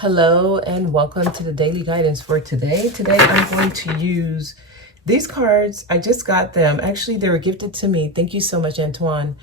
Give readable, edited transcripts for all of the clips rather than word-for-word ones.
Hello and welcome to the daily guidance for today. Today I'm going to use these cards. I just got them. Actually, they were gifted to me. Thank you so much, Antoine.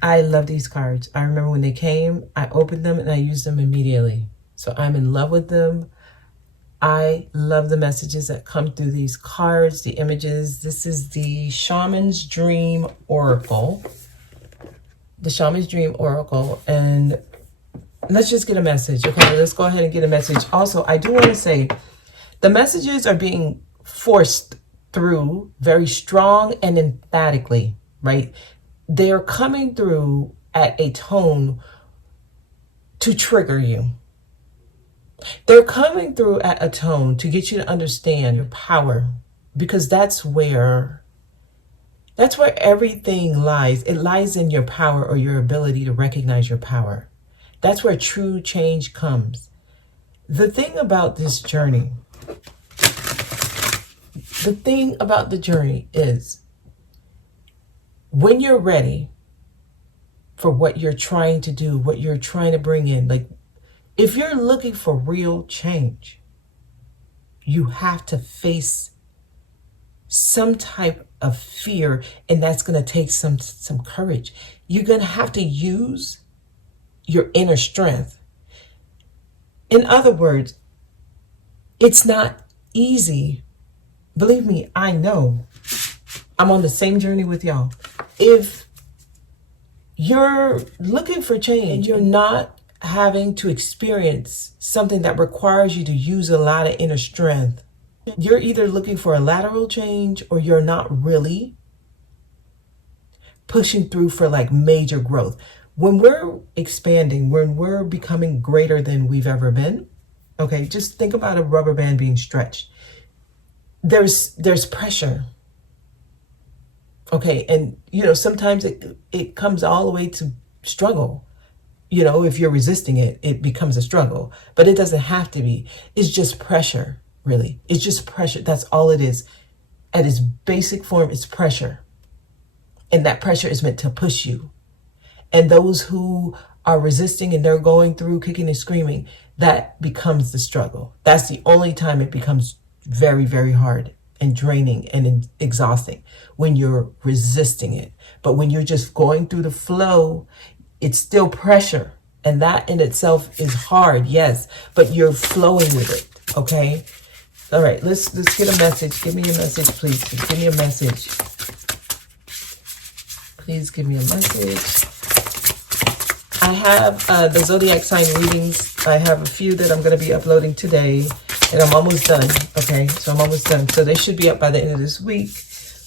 I love these cards. I remember when they came, I opened them and I used them immediately. So I'm in love with them. I love the messages that come through these cards, the images. This is the Shaman's Dream Oracle. The Shaman's Dream Oracle. And let's just get a message. Okay, let's go ahead and get a message. Also, I do want to say the messages are being forced through very strong and emphatically, right? They're coming through at a tone to trigger you. They're coming through at a tone to get you to understand your power, because that's where everything lies. It lies in your power, or your ability to recognize your power. That's where true change comes. The thing about this journey, is when you're ready for what you're trying to do, what you're trying to bring in, like if you're looking for real change, you have to face some type of fear, and that's going to take some courage. You're going to have to use your inner strength. In other words, it's not easy. Believe me, I know. I'm on the same journey with y'all. If you're looking for change and you're not having to experience something that requires you to use a lot of inner strength, you're either looking for a lateral change, or you're not really pushing through for like major growth. When we're expanding, when we're becoming greater than we've ever been, okay, just think about a rubber band being stretched. There's pressure. Okay, and sometimes it comes all the way to struggle. If you're resisting it, it becomes a struggle. But it doesn't have to be. It's just pressure, really. It's just pressure. That's all it is. At its basic form, it's pressure. And that pressure is meant to push you. And those who are resisting and they're going through kicking and screaming, that becomes the struggle. That's the only time it becomes very, very hard and draining and exhausting, when you're resisting it. But when you're just going through the flow, it's still pressure. And that in itself is hard, yes, but you're flowing with it, okay? All right, let's get a message. Give me a message, please. Give me a message. Please give me a message. I have the zodiac sign readings. I have a few that I'm going to be uploading today, and I'm almost done. Okay, so I'm almost done. So they should be up by the end of this week.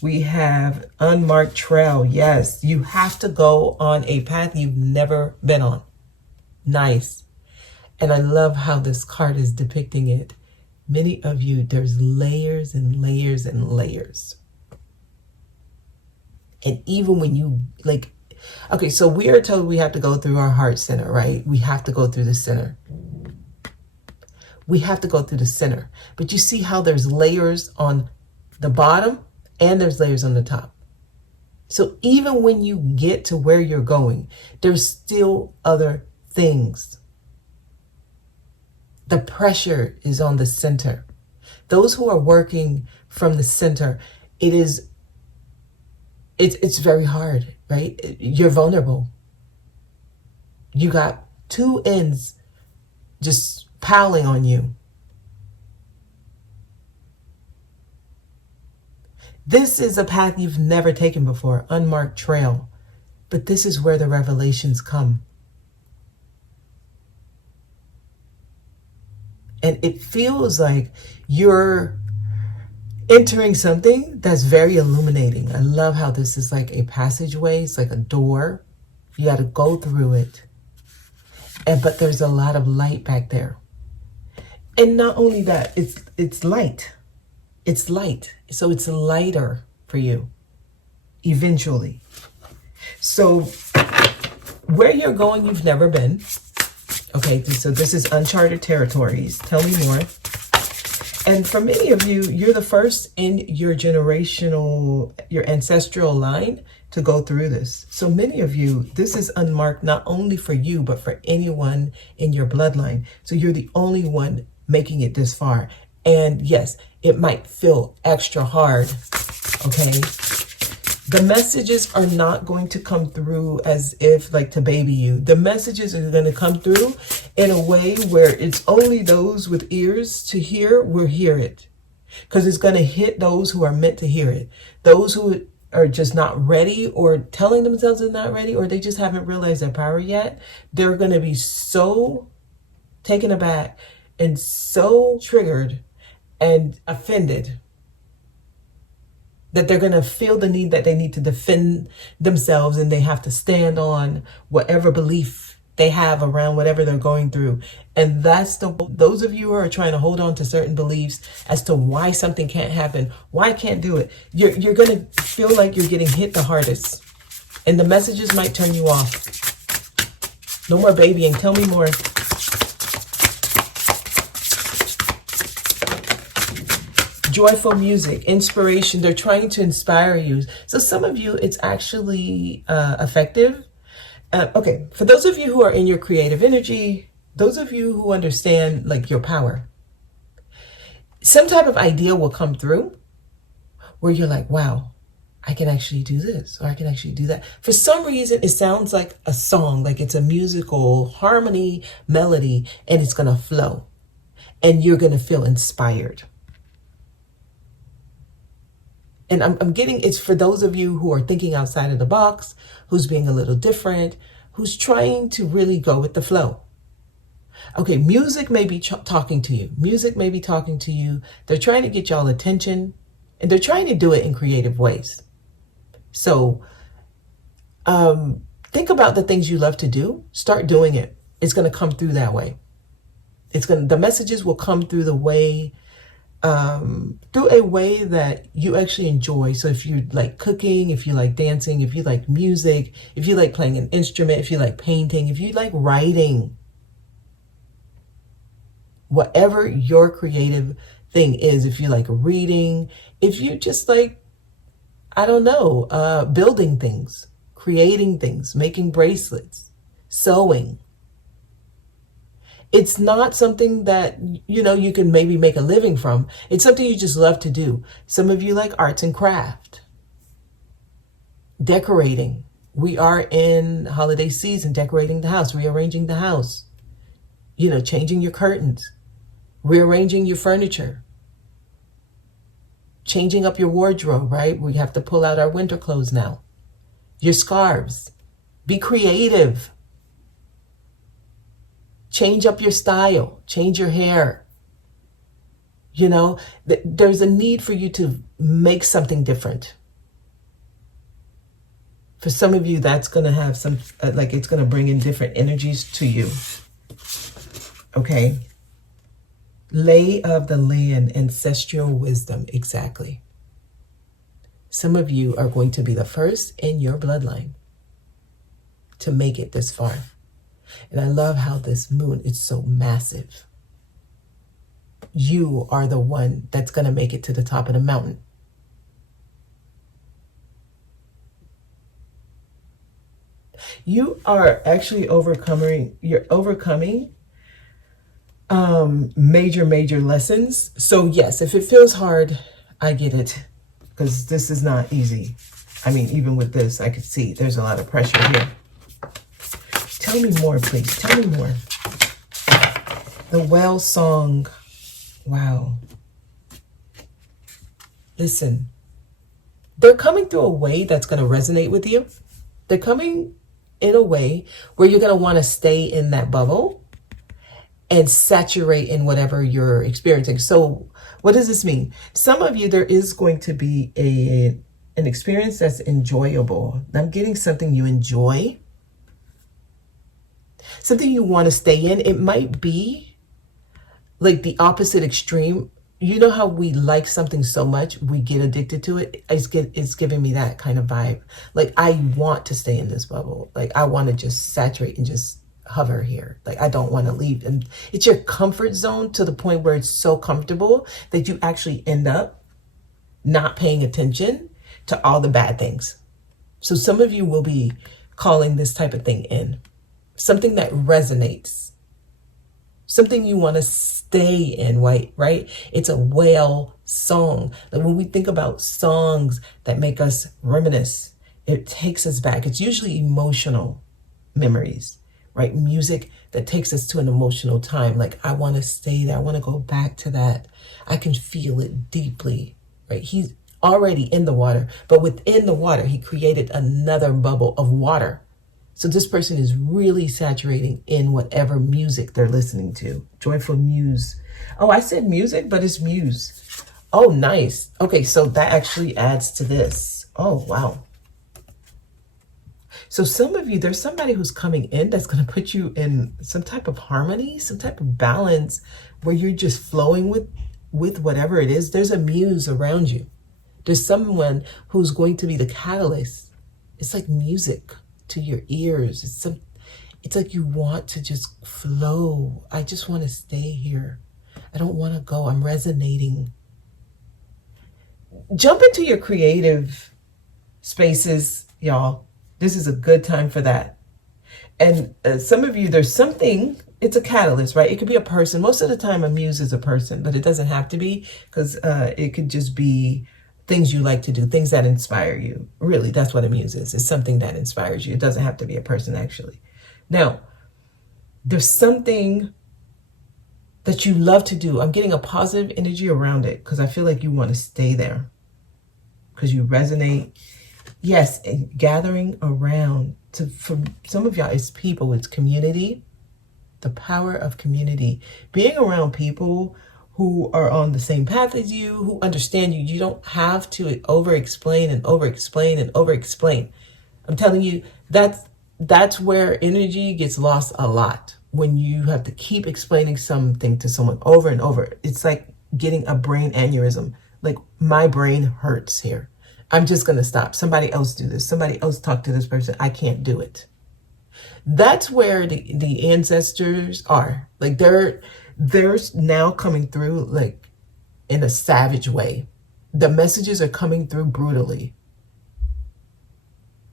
We have unmarked trail. Yes, you have to go on a path you've never been on. Nice. And I love how this card is depicting it. Many of you, there's layers and layers and layers. And even when you okay, so we are told we have to go through our heart center, right? We have to go through the center. We have to go through the center. But you see how there's layers on the bottom and there's layers on the top. So even when you get to where you're going, there's still other things. The pressure is on the center. Those who are working from the center, it's very hard, right? You're vulnerable. You got two ends just piling on you. This is a path you've never taken before, unmarked trail. But this is where the revelations come. And it feels like you're entering something that's very illuminating. I love how this is like a passageway. It's like a door. You got to go through it. But there's a lot of light back there. And not only that, it's light. It's light. So it's lighter for you eventually. So where you're going, you've never been. Okay, so this is uncharted territories. Tell me more. And for many of you, you're the first in your ancestral line to go through this. So many of you, this is unmarked not only for you, but for anyone in your bloodline. So you're the only one making it this far. And yes, it might feel extra hard, okay? The messages are not going to come through as if like to baby you. The messages are going to come through in a way where it's only those with ears to hear will hear it. Because it's going to hit those who are meant to hear it. Those who are just not ready or telling themselves they're not ready, or they just haven't realized their power yet, they're going to be so taken aback and so triggered and offended that they're going to feel the need that they need to defend themselves, and they have to stand on whatever belief they have around whatever they're going through. And that's those of you who are trying to hold on to certain beliefs as to why something can't happen, why I can't do it. You're going to feel like you're getting hit the hardest, and the messages might turn you off. No more babying. Tell me more. Joyful music, inspiration. They're trying to inspire you. So some of you, it's actually effective. Okay, for those of you who are in your creative energy, those of you who understand like your power, some type of idea will come through where you're like, wow, I can actually do this, or I can actually do that. For some reason, it sounds like a song, like it's a musical harmony, melody, and it's going to flow, and you're going to feel inspired. And I'm getting, it's for those of you who are thinking outside of the box, who's being a little different, who's trying to really go with the flow. Okay, music may be talking to you. Music may be talking to you. They're trying to get y'all attention, and they're trying to do it in creative ways. So think about the things you love to do. Start doing it. It's going to come through that way. The messages will come through the way, through a way that you actually enjoy. So if you like cooking, if you like dancing, if you like music, if you like playing an instrument, if you like painting, if you like writing, whatever your creative thing is, if you like reading, if you just like, I don't know, building things, creating things, making bracelets, sewing. It's not something that, you can maybe make a living from. It's something you just love to do. Some of you like arts and craft. Decorating. We are in holiday season, decorating the house, rearranging the house. Changing your curtains, rearranging your furniture, changing up your wardrobe, right? We have to pull out our winter clothes now. Your scarves. Be creative. Change up your style, change your hair. There's a need for you to make something different. For some of you, that's going to have some, it's going to bring in different energies to you. Okay. Lay of the land, ancestral wisdom. Exactly. Some of you are going to be the first in your bloodline to make it this far. And I love how this moon is so massive. You are the one that's going to make it to the top of the mountain. You are actually overcoming major lessons. So yes, if it feels hard, I get it, because this is not easy. I mean, even with this, I could see there's a lot of pressure here. Tell me more, please. Tell me more. The whale song. Wow. Listen, they're coming through a way that's going to resonate with you. They're coming in a way where you're going to want to stay in that bubble and saturate in whatever you're experiencing. So what does this mean? Some of you, there is going to be an experience that's enjoyable. I'm getting something you enjoy. Something you want to stay in. It might be like the opposite extreme. You know how we like something so much, we get addicted to it? It's giving me that kind of vibe. Like, I want to stay in this bubble. Like, I want to just saturate and just hover here. Like, I don't want to leave. And it's your comfort zone to the point where it's so comfortable that you actually end up not paying attention to all the bad things. So some of you will be calling this type of thing in. Something that resonates. Something you want to stay in, right? It's a whale song. Like when we think about songs that make us reminisce, it takes us back. It's usually emotional memories, right? Music that takes us to an emotional time. Like, I want to stay there. I want to go back to that. I can feel it deeply, right? He's already in the water, but within the water, he created another bubble of water. So this person is really saturating in whatever music they're listening to. Joyful muse. Oh, I said music, but it's muse. Oh, nice. Okay, so that actually adds to this. Oh, wow. So some of you, there's somebody who's coming in that's going to put you in some type of harmony, some type of balance where you're just flowing with whatever it is. There's a muse around you. There's someone who's going to be the catalyst. It's like music to your ears. It's like you want to just flow. I just want to stay here. I don't want to go. I'm resonating. Jump into your creative spaces, y'all. This is a good time for that. And some of you, there's something, it's a catalyst, right? It could be a person. Most of the time a muse is a person, but it doesn't have to be, because it could just be things you like to do, things that inspire you. Really, that's what a muse is. It's something that inspires you. It doesn't have to be a person, actually. Now, there's something that you love to do. I'm getting a positive energy around it because I feel like you want to stay there because you resonate. Yes, and gathering around. For some of y'all, it's people, it's community. The power of community. Being around people who are on the same path as you, who understand you. You don't have to over-explain and over-explain and over-explain. I'm telling you, that's where energy gets lost a lot. When you have to keep explaining something to someone over and over. It's like getting a brain aneurysm. Like, my brain hurts here. I'm just going to stop. Somebody else do this. Somebody else talk to this person. I can't do it. That's where the ancestors are. Like, they're now coming through like in a savage way. The messages are coming through brutally.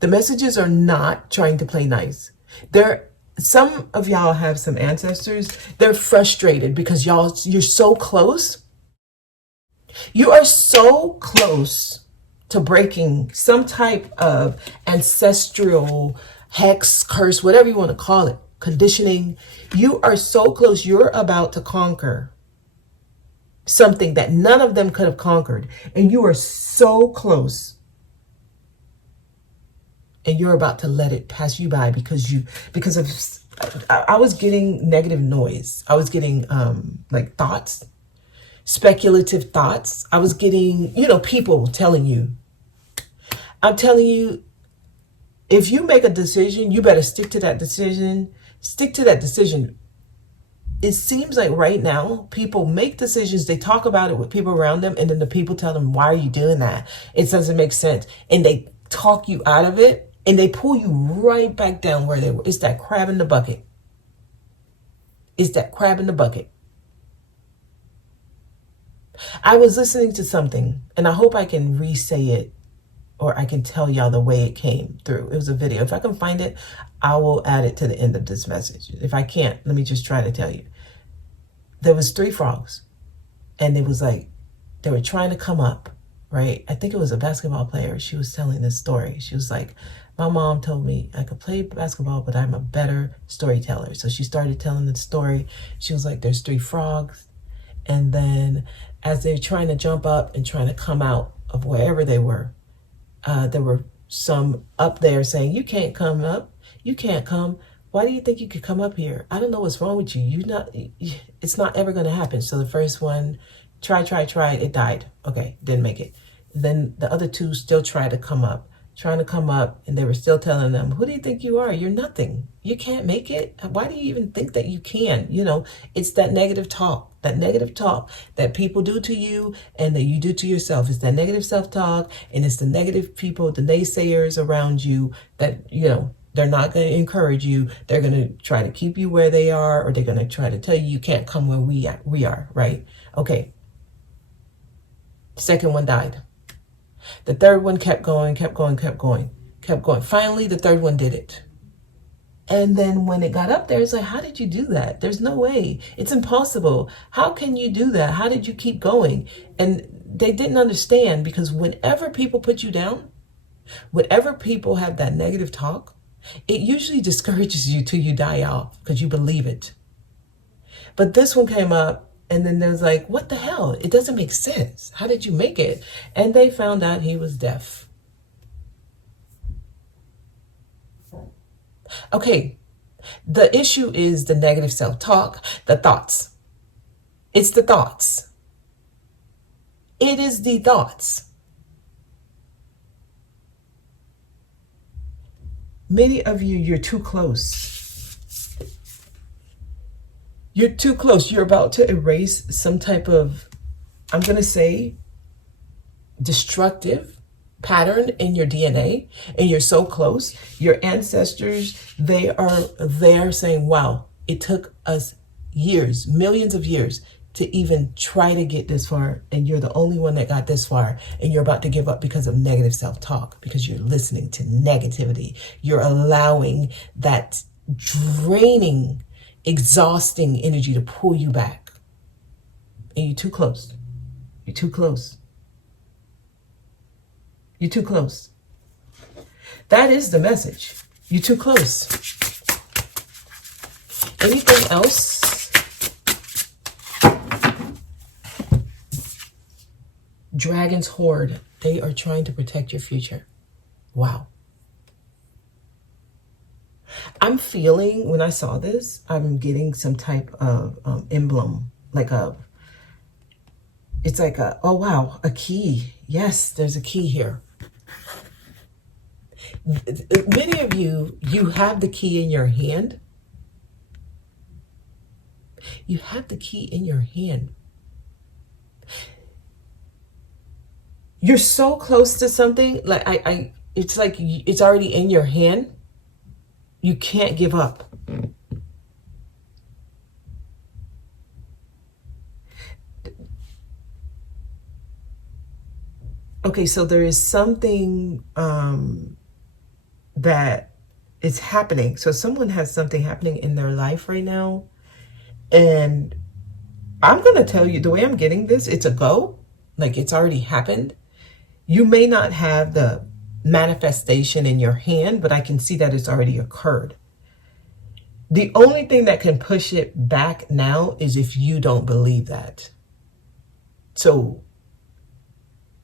The messages are not trying to play nice. Some of y'all have some ancestors. They're frustrated because you're so close. You are so close to breaking some type of ancestral hex, curse, whatever you want to call it, conditioning. You are so close. You're about to conquer something that none of them could have conquered. And you are so close. And you're about to let it pass you by because I was getting negative noise. I was getting like thoughts, speculative thoughts. I was getting, people telling you. I'm telling you, if you make a decision, you better stick to that decision. Stick to that decision. It seems like right now, people make decisions, they talk about it with people around them, and then the people tell them, why are you doing that? It doesn't make sense. And they talk you out of it, and they pull you right back down where they were. It's that crab in the bucket. It's that crab in the bucket. I was listening to something, and I hope I can re-say it, or I can tell y'all the way it came through. It was a video. If I can find it, I will add it to the end of this message. If I can't, let me just try to tell you. There was 3 frogs, and it was like, they were trying to come up, right? I think it was a basketball player. She was telling this story. She was like, my mom told me I could play basketball, but I'm a better storyteller. So she started telling the story. She was like, there's 3 frogs. And then as they're trying to jump up and trying to come out of wherever they were, there were some up there saying, you can't come up. You can't come. Why do you think you could come up here? I don't know what's wrong with you. It's not ever going to happen. So the first one, tried. It died. Okay, didn't make it. Then the other 2 still trying to come up. And they were still telling them, who do you think you are? You're nothing. You can't make it. Why do you even think that you can? It's that negative talk that people do to you and that you do to yourself. It's that negative self-talk, and it's the negative people, the naysayers around you that, they're not going to encourage you. They're going to try to keep you where they are, or they're going to try to tell you can't come where we are, right? Okay. Second one died. The third one kept going. Kept going. Finally, the third one did it. And then when it got up there, it's like, how did you do that? There's no way. It's impossible. How can you do that? How did you keep going? And they didn't understand, because whenever people put you down, whenever people have that negative talk, it usually discourages you till you die off because you believe it. But this one came up, and then there was like, what the hell? It doesn't make sense. How did you make it? And they found out he was deaf. Okay, the issue is the negative self-talk, the thoughts. It's the thoughts. It is the thoughts. Many of you, you're too close. You're too close. You're about to erase some type of, I'm going to say, destructive pattern in your DNA, and you're so close. Your ancestors, they're saying, wow, it took us years, millions of years to even try to get this far, and you're the only one that got this far, and you're about to give up because of negative self-talk, because you're listening to negativity. You're allowing that draining, exhausting energy to pull you back. And you're too close. You're too close. You're too close. That is the message. You're too close. Anything else? Dragon's Horde. They are trying to protect your future. Wow. I'm feeling, when I saw this, I'm getting some type of emblem, like it's like oh wow, a key. Yes, there's a key here. Many of you, you have the key in your hand. You have the key in your hand. You're so close to something, like it's like it's already in your hand. You can't give up. Okay, so there is something that is happening. So someone has something happening in their life right now. And I'm going to tell you, the way I'm getting this, it's a go. Like, it's already happened. You may not have the manifestation in your hand, but I can see that it's already occurred. The only thing that can push it back now is if you don't believe that. So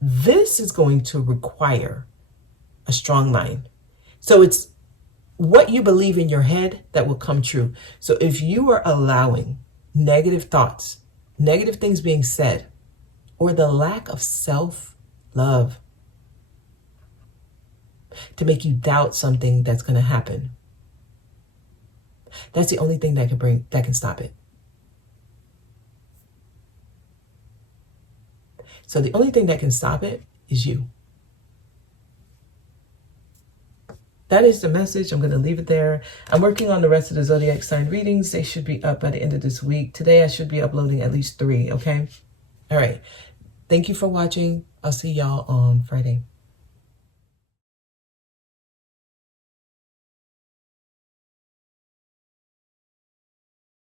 this is going to require a strong mind. So it's what you believe in your head that will come true. So if you are allowing negative thoughts, negative things being said, or the lack of self-love to make you doubt something that's going to happen, that's the only thing that can stop it. So the only thing that can stop it is you. That is the message. I'm going to leave it there. I'm working on the rest of the zodiac sign readings. They should be up by the end of this week. Today, I should be uploading at least 3, okay? All right. Thank you for watching. I'll see y'all on Friday.